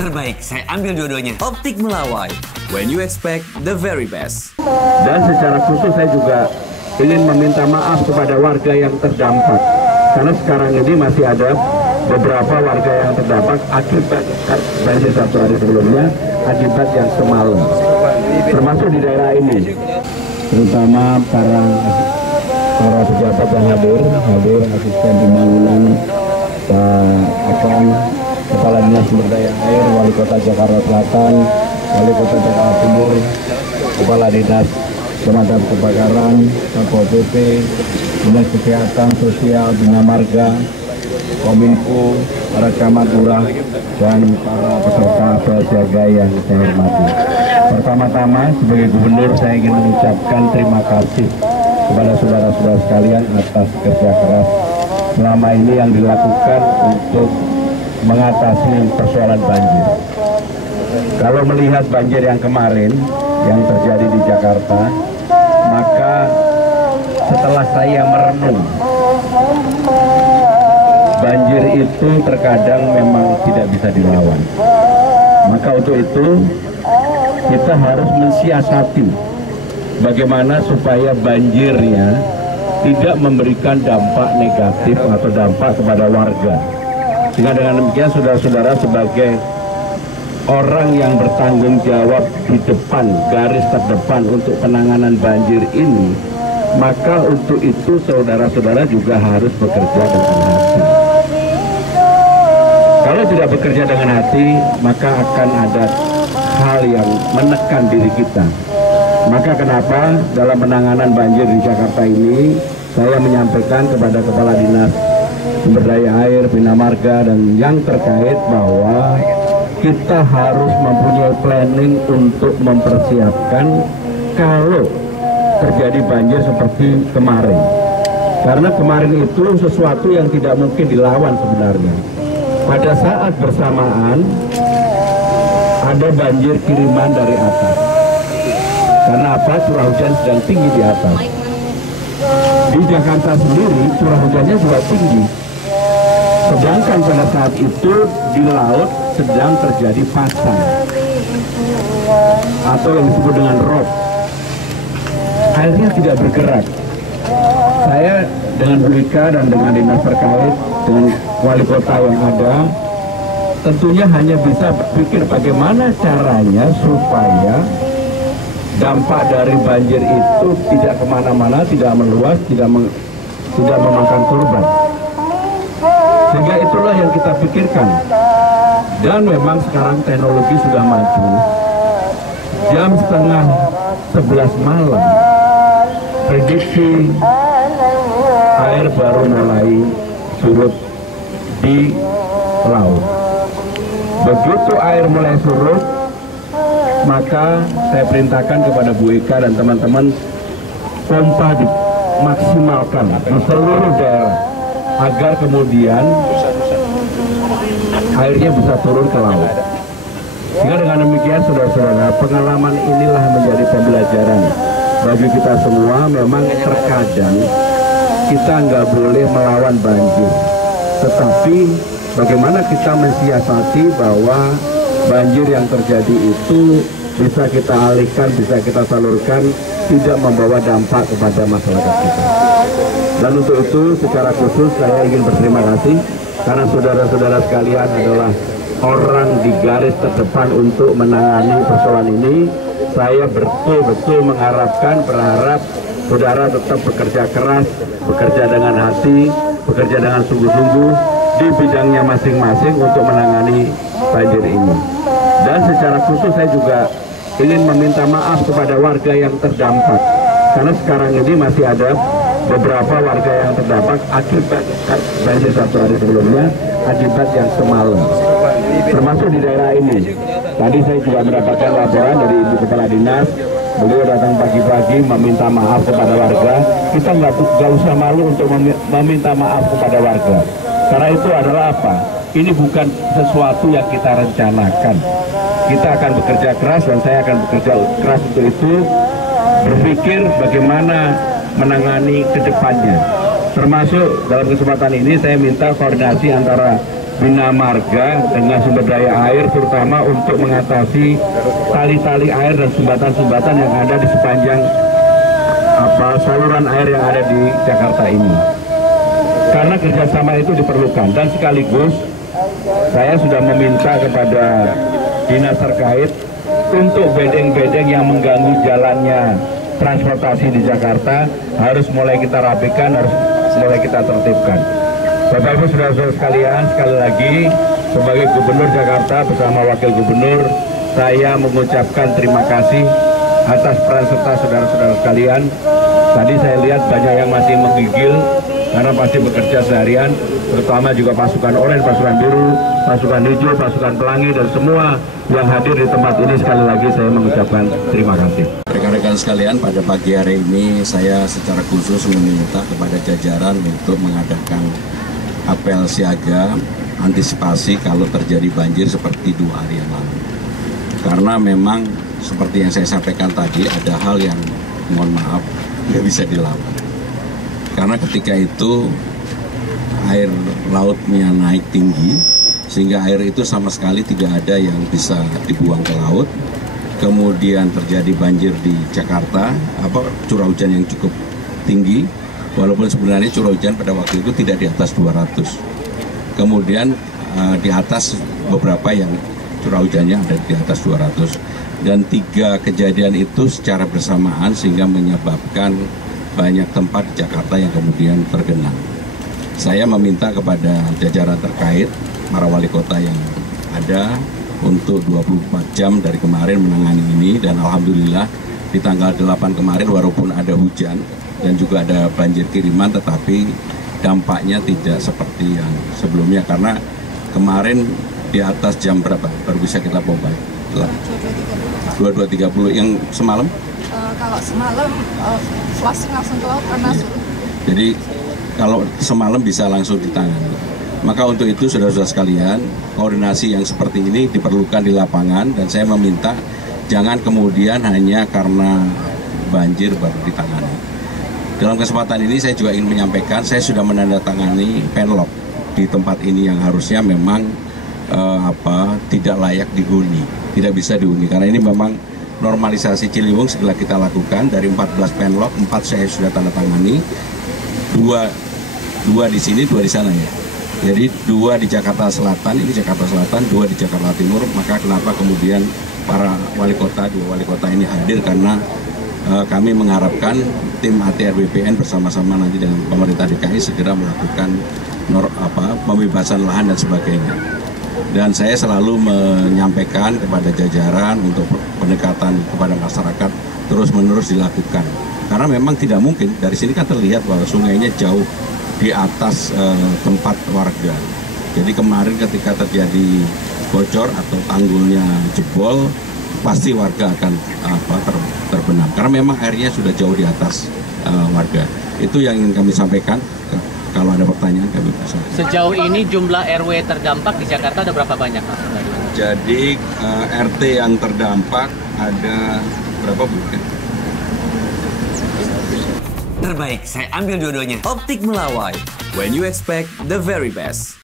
Terbaik, saya ambil dua-duanya. Optik Melawai, when you expect the very best. Dan secara khusus saya juga ingin meminta maaf kepada warga yang terdampak. Karena sekarang ini masih ada beberapa warga yang terdampak akibat banjir 1 hari sebelumnya, akibat yang semalam. Termasuk di daerah ini. Terutama para pejabat yang hadir, asisten pembangunan, Pak Akang, Kepala Dinas Sumber Daya Air, Wali Kota Jakarta Selatan, Wali Kota Jakarta Timur, Kepala Dinas Pemadam Kebakaran, Satpol PP, Dinas Kesehatan Sosial, Bina Marga, Kominfo, para camat lurah, dan para peserta siaga yang saya hormati. Pertama-tama sebagai gubernur saya ingin mengucapkan terima kasih kepada saudara-saudara sekalian atas kerja keras selama ini yang dilakukan untuk mengatasi persoalan banjir. Kalau melihat banjir yang kemarin yang terjadi di Jakarta, maka setelah saya merenung, banjir itu terkadang memang tidak bisa dilawan. Maka untuk itu kita harus mensiasati bagaimana supaya banjirnya tidak memberikan dampak negatif atau dampak kepada warga. Sehingga dengan demikian saudara-saudara sebagai orang yang bertanggung jawab di depan, garis terdepan untuk penanganan banjir ini, maka untuk itu saudara-saudara juga harus bekerja dengan hati. Kalau tidak bekerja dengan hati, maka akan ada hal yang menekan diri kita. Maka kenapa dalam penanganan banjir di Jakarta ini, saya menyampaikan kepada Kepala Dinas Sumber Daya Air, Bina Marga, dan yang terkait bahwa kita harus mempunyai planning untuk mempersiapkan kalau terjadi banjir seperti kemarin. Karena kemarin itu sesuatu yang tidak mungkin dilawan sebenarnya. Pada saat bersamaan ada banjir kiriman dari atas. Karena apa? Curah hujan sedang tinggi di atas. Di Jakarta sendiri curah hujannya juga tinggi. Sedangkan pada saat itu di laut sedang terjadi pasang atau yang disebut dengan rob. Airnya tidak bergerak. Saya dengan Bu Ika dan dengan dinas terkait, dengan wali kota yang ada, tentunya hanya bisa berpikir bagaimana caranya supaya dampak dari banjir itu tidak kemana-mana, tidak meluas, tidak memakan korban. Sehingga itulah yang kita pikirkan. Dan memang sekarang teknologi sudah maju. Jam setengah 11 malam, prediksi air baru mulai surut di laut. Begitu air mulai surut, maka saya perintahkan kepada Bu Eka dan teman-teman pompa dimaksimalkan di seluruh daerah agar kemudian airnya bisa turun ke laut. Sehingga dengan demikian saudara-saudara, pengalaman inilah menjadi pembelajaran bagi kita semua. Memang terkadang kita nggak boleh melawan banjir, tetapi bagaimana kita mensiasati bahwa banjir yang terjadi itu bisa kita alihkan, bisa kita salurkan, tidak membawa dampak kepada masyarakat kita. Dan untuk itu secara khusus saya ingin berterima kasih karena saudara-saudara sekalian adalah orang di garis terdepan untuk menangani persoalan ini. Saya betul-betul mengharapkan, berharap saudara tetap bekerja keras, bekerja dengan hati, bekerja dengan sungguh-sungguh di bidangnya masing-masing untuk menangani banjir ini. Dan secara khusus saya juga ingin meminta maaf kepada warga yang terdampak. Karena sekarang ini masih ada beberapa warga yang terdampak akibat banjir 1 hari sebelumnya, akibat yang semalam. Termasuk di daerah ini. Tadi saya juga mendapatkan laporan dari Ibu Kepala Dinas. Beliau datang pagi-pagi meminta maaf kepada warga. Kita nggak usah malu untuk meminta maaf kepada warga. Karena itu adalah apa? Ini bukan sesuatu yang kita rencanakan. Kita akan bekerja keras dan saya akan bekerja keras untuk itu. Berpikir bagaimana menangani ke depannya. Termasuk dalam kesempatan ini saya minta koordinasi antara Bina Marga dengan sumber daya air, terutama untuk mengatasi tali-tali air dan sumbatan-sumbatan yang ada di sepanjang saluran air yang ada di Jakarta ini. Karena kerjasama itu diperlukan, dan sekaligus saya sudah meminta kepada dinas terkait untuk bedeng-bedeng yang mengganggu jalannya transportasi di Jakarta harus mulai kita rapikan, harus mulai kita tertibkan. Bapak Ibu saudara-saudara sekalian, sekali lagi sebagai Gubernur Jakarta bersama Wakil Gubernur, saya mengucapkan terima kasih atas peran serta saudara-saudara sekalian. Tadi saya lihat banyak yang masih menggigil karena pasti bekerja seharian, terutama juga pasukan oranye, pasukan biru, pasukan hijau, pasukan pelangi, dan semua yang hadir di tempat ini. Sekali lagi saya mengucapkan terima kasih. Rekan-rekan sekalian, pada pagi hari ini saya secara khusus meminta kepada jajaran untuk mengadakan apel siaga antisipasi kalau terjadi banjir seperti 2 hari yang lalu. Karena memang seperti yang saya sampaikan tadi, ada hal yang mohon maaf nggak bisa dilawan. Karena ketika itu air lautnya naik tinggi, sehingga air itu sama sekali tidak ada yang bisa dibuang ke laut. Kemudian terjadi banjir di Jakarta, curah hujan yang cukup tinggi, walaupun sebenarnya curah hujan pada waktu itu tidak di atas 200. Kemudian di atas beberapa yang curah hujannya ada di atas 200. Dan 3 kejadian itu secara bersamaan sehingga menyebabkan banyak tempat di Jakarta yang kemudian tergenang. Saya meminta kepada jajaran terkait, para wali kota yang ada, untuk 24 jam dari kemarin menangani ini, dan alhamdulillah di tanggal 8 kemarin walaupun ada hujan dan juga ada banjir kiriman, tetapi dampaknya tidak seperti yang sebelumnya, karena kemarin di atas jam berapa baru bisa kita pompa? 22.30. Yang semalam? Kalau semalam flushing langsung ke laut karena jadi kalau semalam bisa langsung ditangani. Maka untuk itu saudara-saudara sekalian, koordinasi yang seperti ini diperlukan di lapangan, dan saya meminta jangan kemudian hanya karena banjir baru ditangani. Dalam kesempatan ini saya juga ingin menyampaikan, saya sudah menandatangani penlok di tempat ini yang harusnya memang tidak layak dihuni, tidak bisa dihuni, karena ini memang normalisasi Ciliwung segera kita lakukan. Dari 14 penlok, 4 saya sudah tanda tangani, 2 di sini, 2 di sana ya. Jadi 2 di Jakarta Selatan, ini Jakarta Selatan, 2 di Jakarta Timur. Maka kenapa kemudian para wali kota, 2 wali kota ini hadir, karena kami mengharapkan tim ATR BPN bersama-sama nanti dengan pemerintah DKI segera melakukan pembebasan lahan dan sebagainya. Dan saya selalu menyampaikan kepada jajaran untuk pendekatan kepada masyarakat terus-menerus dilakukan. Karena memang tidak mungkin, dari sini kan terlihat bahwa sungainya jauh di atas tempat warga. Jadi kemarin ketika terjadi bocor atau tanggulnya jebol, pasti warga akan terbenam. Karena memang airnya sudah jauh di atas warga. Itu yang ingin kami sampaikan. Kalau ada pertanyaan kami bisa. Sejauh ini jumlah RW terdampak di Jakarta ada berapa banyak, Mas? Jadi RT yang terdampak ada berapa, Bu? Terbaik, saya ambil dua-duanya. Optik Melawai. When you expect the very best.